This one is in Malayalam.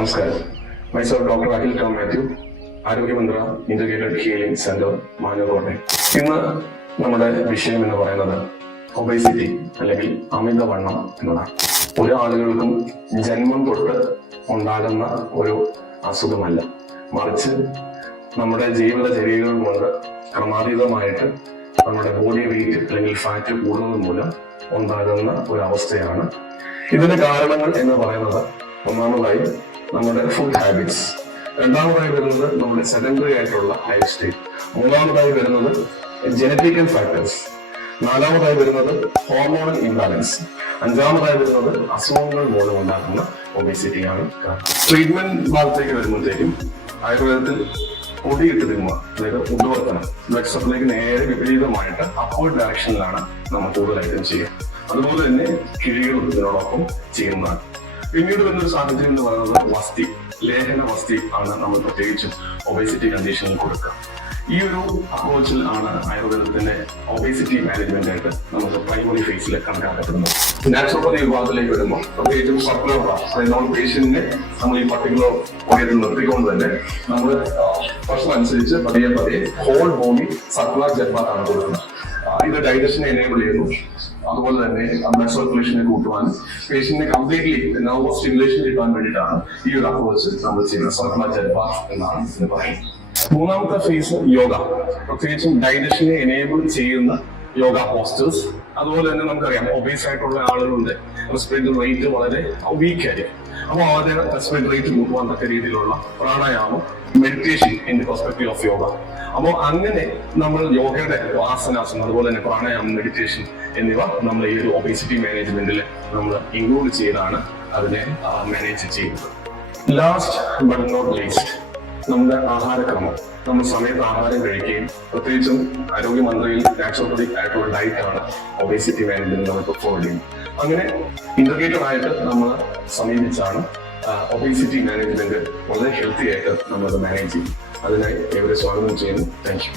നമസ്കാരം. മൈസെൽഫ് ഡോക്ടർ അഖിൽ ടോം മാത്യു, ആരോഗ്യമന്ത്ര ഇന്റഗ്രേറ്റഡ് ഹീലിംഗ് സെന്റർ, മാനന്തവാടി. ഇന്ന് നമ്മുടെ വിഷയം എന്ന് പറയുന്നത് ഒബേസിറ്റി അല്ലെങ്കിൽ അമിതവണ്ണം എന്നതാണ്. ഒരു ആളുകൾക്കും ജന്മം തൊട്ട് ഉണ്ടാകുന്ന ഒരു അസുഖമല്ല, മറിച്ച് നമ്മുടെ ജീവിതചര്യകൾ കൊണ്ട് ക്രമാതീതമായിട്ട് നമ്മുടെ ബോഡി വെയിറ്റ് അല്ലെങ്കിൽ ഫാറ്റ് കൂടുന്നത് മൂലം ഉണ്ടാകുന്ന ഒരു അവസ്ഥയാണ്. ഇതിന്റെ കാരണങ്ങൾ എന്ന് പറയുന്നത് ഒന്നാമതായി നമ്മുടെ ഫുഡ് ഹാബിറ്റ്സ്, രണ്ടാമതായി വരുന്നത് നമ്മുടെ സെഡൻഡറി ആയിട്ടുള്ള ലൈഫ് സ്റ്റൈൽ, മൂന്നാമതായി വരുന്നത് ജനറ്റിക്കൽ ഫാക്ടേഴ്സ്, നാലാമതായി വരുന്നത് ഹോർമോണൽ ഇംബാലൻസ്, അഞ്ചാമതായി വരുന്നത് അസുഖങ്ങൾ മൂലം ഉണ്ടാക്കുന്ന ഒബേസിറ്റിയാണ്. ട്രീറ്റ്മെന്റ് ഭാഗത്തേക്ക് വരുമ്പോഴത്തേക്കും ആയുർവേദത്തിൽ പൊടിയിട്ട് തിന്നുക, അതായത് ഉദ്വർത്തനം, ബ്ലഡ് സപ്ലൈക്ക് നേരെ വിപരീതമായിട്ട് അപ്വേർഡ് ഡയറക്ഷനിലാണ് നമ്മൾ കൂടുതലായിട്ടും ചെയ്യുക. അതുപോലെ തന്നെ കിഴികൾ ഇതിനോടൊപ്പം ചെയ്യുന്നതാണ്. പിന്നീട് വരുന്നൊരു സാഹചര്യം എന്ന് പറയുന്നത് വസ്തി, ലേഹന വസ്തി ആണ് നമ്മൾ പ്രത്യേകിച്ചും ഒബേസിറ്റി കണ്ടീഷനിൽ കൊടുക്കുക. ഈ ഒരു അപ്രോച്ചിൽ ആണ് ആയുർവേദത്തിന്റെ ഒബേസിറ്റി മാനേജ്മെന്റ് ആയിട്ട് നമുക്ക് പ്രൈമറി ഫേസിൽ കണക്കാക്കപ്പെടുന്നത്. നാച്ചുറോപ്പതി വിഭാഗത്തിലേക്ക് വരുമ്പോൾ പ്രത്യേകിച്ചും സർക്കുലർ അതായത് നമ്മൾ പേഷ്യന്റിനെ നമ്മൾ ഈ പർട്ടിക്കുലർ പോയിന്റ് നിർത്തിക്കൊണ്ട് തന്നെ നമ്മൾ പ്രശ്നം അനുസരിച്ച് പതിയെ whole body circular jet bath ആണ് കൊടുക്കുന്നത്. ഇത് ഡൈജഷനെ എനേബിൾ ചെയ്യുന്നു, അതുപോലെ തന്നെ ബ്ലഡ് സർക്കുലേഷനെ കൂട്ടുവാനും പേഷ്യന്റിനെ കംപ്ലീറ്റ്ലി നെർവസ് സ്റ്റിമുലേഷൻ കിട്ടാൻ വേണ്ടിയിട്ടാണ് ഈ ഒരു അപ്രോച്ച് നമ്മൾ ചെയ്യുന്നത്. സർക്കുലർ ജെറ്റ് ബാത്ത് എന്നാണ് ഇതിന് പറയുന്നത്. മൂന്നാമത്തെ ഫേസ് യോഗ, പ്രത്യേകിച്ചും ഡൈജഷനെ എനേബിൾ ചെയ്യുന്ന യോഗ പോസ്റ്റേഴ്സ്. അതുപോലെ തന്നെ നമുക്കറിയാം ഒബേസ് ആയിട്ടുള്ള ആളുകളുടെ റെസ്പിറേറ്ററി റേറ്റ് വളരെ വീക്ക് ആയിരിക്കും. അപ്പോൾ അവരുടെ റെസ്പിറേറ്ററി റേറ്റ് കൂട്ടുവാൻ തക്ക രീതിയിലുള്ള പ്രാണായാമം, meditation in the perspective of yoga. അപ്പോൾ അങ്ങനെ നമ്മൾ യോഗയുടെ ആസനാസം, അതുപോലെ തന്നെ പ്രാണായാമം, മെഡിറ്റേഷൻ എന്നിവ നമ്മൾ ഈ ഒരു ഒബേസിറ്റി മാനേജ്മെന്റിൽ നമ്മൾ ഇൻക്ലൂഡ് ചെയ്താണ് അതിനെ മാനേജ് ചെയ്യുന്നത്. ലാസ്റ്റ് ബട്ട് നോട്ട് ലീസ്റ്റ്, നമ്മുടെ ആഹാരക്രമം, നമ്മൾ സമയത്ത് ആഹാരം കഴിക്കുകയും പ്രത്യേകിച്ചും ആരോഗ്യമന്ത്രിയിൽ നാച്ചുറോപ്പതിക് ആയിട്ടുള്ള ഡയറ്റ് ആണ് ഒബേസിറ്റി മാനേജ്മെന്റ് നമുക്ക് ഫോളോ ചെയ്യുന്നത്. അങ്ങനെ ഇന്റഗ്രേറ്റഡ് ആയിട്ട് നമ്മൾ സമീപിച്ചാണ് ഒബേസിറ്റി മാനേജ്മെന്റ് വളരെ ഹെൽത്തി ആയിട്ട് നമ്മളത് മാനേജ് ചെയ്യും. അതിനായി ഇവരെ സ്വാഗതം ചെയ്യുന്നു. Thank you.